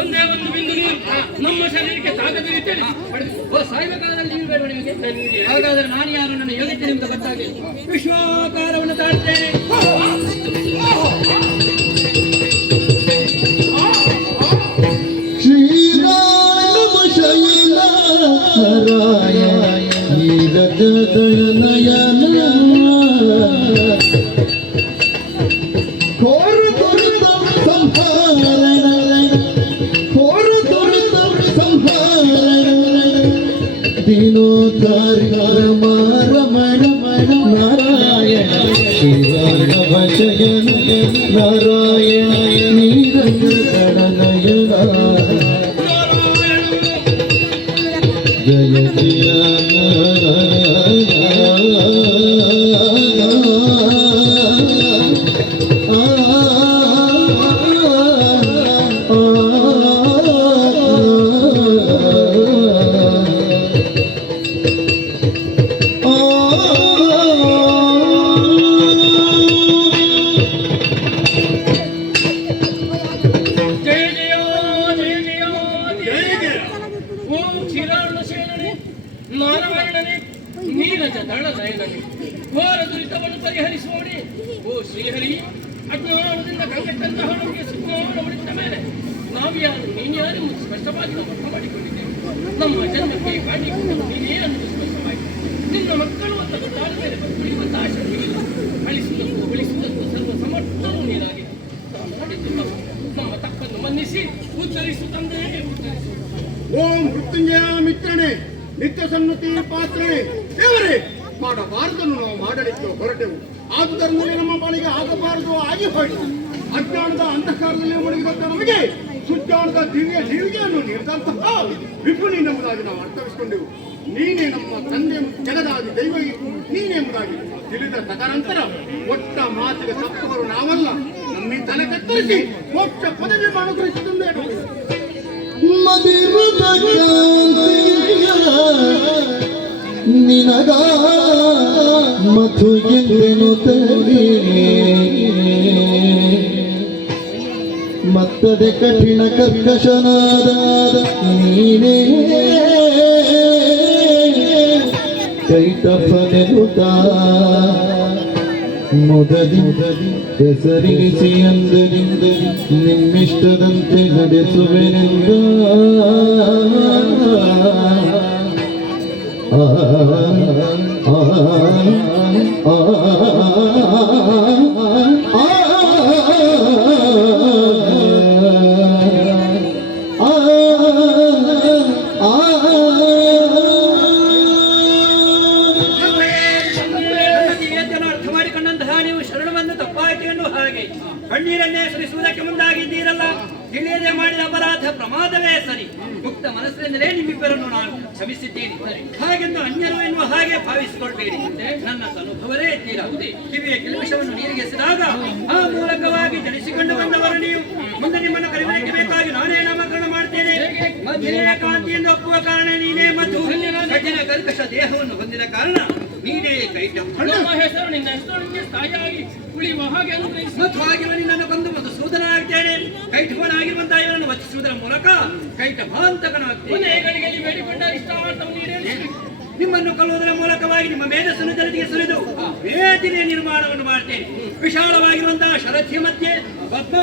ಒಂದೇ ಒಂದು ಬಿಂದು ನೀರು ನಮ್ಮ ಶರೀರಕ್ಕೆ ತಾಗದಿರುತ್ತೇನೆ. ಸಾಯಬೇಕಾದಲ್ಲಿ ನೀವು ಬೇಡ ನಿಮಗೆ. ಹಾಗಾದರೆ ನಾನು ಯಾರು, ನನ್ನ ಯೋಗ್ಯತೆ ನಿಮ್ಗೆ ಗೊತ್ತಾಗಲಿ. ವಿಶ್ವಾಕಾರವನ್ನು ತಾಳ್ತೇನೆ. ನಾರಾಯಣ ಜಯ ಜಯ ನಾರಾಯಣನೇ, ನೀರಜ ದಳನಯನನೇ, ಘೋರ ದುರಿತವನ್ನು ಪರಿಹರಿಸುವವನೇ. ಓ ಶ್ರೀಹರಿ, ಅಜ್ಞಾನದಿಂದ ಕಂಗೆಟ್ಟಂತಹ ನಮಗೆ ಸುಜ್ಞಾನ ಉಳಿದ ಮೇಲೆ ನಾವ್ಯಾರು ನೀನ್ಯಾರು ಸ್ಪಷ್ಟವಾಗಿ ನಾವು ಅರ್ಥ ಮಾಡಿಕೊಂಡಿದ್ದೇವೆ. ನಮ್ಮ ಜನ್ಮಕ್ಕೆ ಕಾಣಿಕೊಂಡು ನೀನೇ ಅನ್ನೋದು ಸ್ಪಷ್ಟವಾಯಿತು. ನಿನ್ನ ಮಕ್ಕಳು ಅಂತ ಗೊತ್ತಾದ ಮೇಲೆ ಉಳಿಯುವಂತ ಆಶೆ ಇಲ್ಲ. ಅಳಿಸುವುದಕ್ಕೂ ಸರ್ವ ಸಮರ್ಥನೂ ನೀನಾಗಿದೆ. ಮಾಡಿದ್ದು ನಮ್ಮ ತಪ್ಪನ್ನು ಮನ್ನಿಸಿ ಉತ್ತರಿಸು ತಂದೆ, ಉತ್ತರಿಸು. ಓಂ ಮೃತ್ಯುಂಜಯ ಮಿತ್ರನೇ, ನಿತ್ಯ ಸನ್ನತಿ ಪಾತ್ರನೇ, ದೇವರೇ, ಮಾಡಬಾರದನ್ನು ನಾವು ಮಾಡಲಿಕ್ಕೆ ಹೊರಟೆವು. ಆದುದರಿಂದ ನಮ್ಮ ಬಾಳಿಗೆ ಆಗಬಾರದು ಆಗಿ ಹೋಯಿತು. ಅಜ್ಞಾನದ ಅಂಧಕಾರದಲ್ಲಿ ಮುಳುಗಿದಂತ ನಮಗೆ ಸುಜ್ಞಾನದ ದಿವ್ಯ ಜೀವಿಗೆಯನ್ನು ನೀಡಿದಂತಹ ವಿಪುನಿ ಎಂಬುದಾಗಿ ನಾವು ಅರ್ಥವಿಸಿಕೊಂಡೆವು. ನೀನೇ ನಮ್ಮ ತಂದೆ ಜಗದಾದಿ ದೈವ ನೀನೆಂಬುದಾಗಿ ತಿಳಿದ ತದನಂತರ ಒಟ್ಟ ಮಾತಿಗೆ ತಪ್ಪವರು ನಾವಲ್ಲ. ನಮ್ಮಿ ತಲೆ ಕತ್ತರಿಸಿ ಮೋಕ್ಷ ಪದವಿ ಅನುಗ್ರಹಿಸಿದಂತೆ ನಿನಗ ಮಧು ಎಂದೆನು ತಲೆ ಮತ್ತದೆ ಕಠಿಣ ಕರ್ಕಶನಾದ ನೀನೇ ಕೈತಪ್ಪನೆನುತ ಮುದದಿ ಹೆಸರಿಸಿ ಅಂದರಿಂದರಿ ನಿಮ್ಮಿಷ್ಟದಂತೆ ನಡೆಸುವೆನೆಂದ ಕಣ್ಣೀರನ್ನೇ ಸುರಿಸುವುದಕ್ಕೆ ಮುಂದಾಗಿದ್ದೀರಲ್ಲ. ತಿಳಿಯದೆ ಮಾಡಿದ ಅಪರಾಧ ಪ್ರಮಾದವೇ ಸರಿ. ಮುಕ್ತ ಮನಸ್ಸಿನಿಂದಲೇ ನಿಮ್ಮಿಬ್ಬರನ್ನು ನಾನು ಕ್ಷಮಿಸಿದ್ದೀನಿ. ಹಾಗೆಂದು ಅನ್ಯರು ಎನ್ನುವ ಹಾಗೆ ಭಾವಿಸಿಕೊಳ್ಬೇಡಿ. ನನ್ನ ಅನುಭವವೇ ತೀರಾಗುವುದೇ. ಕಿವಿಯ ಕಿಲ್ಬಿಷವನ್ನು ನೀರಿಗೆ ಎಸೆದಾಗ ಆ ಮೂಲಕವಾಗಿ ಜನಿಸಿಕೊಂಡು ಬಂದವರು ನೀವು. ಮುಂದೆ ನಿಮ್ಮನ್ನು ಕರೆಯುವುದಕ್ಕೆ ಬೇಕಾಗಿ ನಾನೇ ನಾಮಕರಣ ಮಾಡ್ತೇನೆ. ಮಧ್ಯೆಯ ಕಾಂತಿಯಿಂದ ಒಪ್ಪುವ ಕಾರಣ ನೀನೇ ಮತ್ತು ಕಠಿಣ ಕರ್ಕಶ ದೇಹವನ್ನು ಹೊಂದಿದ ಕಾರಣ ನೀನೇ ಕೈಟ. ಹೆಸರು ನಿನ್ನ ಹೆಸರು ಸ್ಥಾಯಿಯಾಗಿ ಉಳಿಯುವ ಹಾಗೆ ಮಧುವಾಗಿರುವ ನಿನ್ನನ್ನು ಕೊಂದು ಮಧುಸೂದನ ಆಗ್ತೇನೆ. ಕೈಟವನಾಗಿರುವಂತಹ ಇವರನ್ನು ವಚಿಸುವುದರ ಮೂಲಕ ಕೈಟಭಾಂತಕನಾಗ್ತೇನೆ. ಬೇಡಿಕೊಂಡ ಇಷ್ಟಾರ್ಥವನ್ನು ನೀಡೇನೆ. ನಿಮ್ಮನ್ನು ಕೊಲ್ಲುವುದರ ಮೂಲಕವಾಗಿ ನಿಮ್ಮ ಮೇಧಸ್ಸನ್ನು ಜನತೆಗೆ ಸುರಿದು ವೇದಿಕೆಯ ನಿರ್ಮಾಣವನ್ನು ಮಾಡ್ತೇನೆ. ವಿಶಾಲವಾಗಿರುವಂತಹ ಶರಥ್ಯ ಮಧ್ಯೆ ಪದ್ಮ